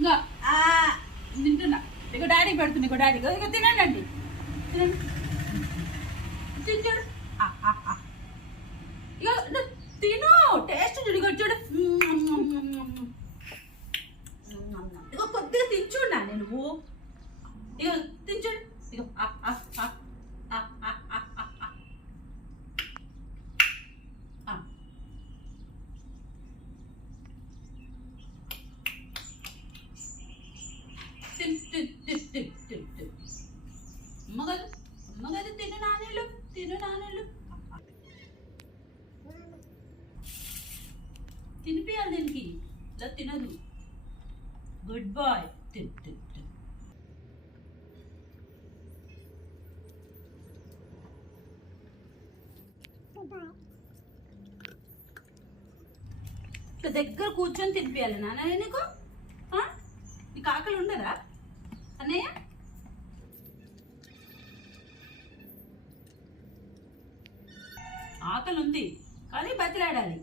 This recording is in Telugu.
ఇంకా తింటున్నా. ఇక డాడీకి పెడుతుంది. ఇక డాడీ ఇక తినండి. తినండి. తింటాడు. ఇక తిను. టేస్ట్ చూడు. ఇక చూడు. ఇక కొద్దిగా తించున్నా నువ్వు. ఇక తించుడు. ఇక అమ్మగారు అమ్మగారు తిను నానేలు. తిను నానేలు. తినిపియాలి దీనికి. ఇలా తినదు. Good boy. తిన్ తిన్ తిన్. ఇట్లా దగ్గర కూర్చొని తినిపియాలి నాన్న నీకు. నీకు ఆకలి ఉండదా అన్నయ్య? ఆకలి ఉంది కానీ బతిలాడాలి.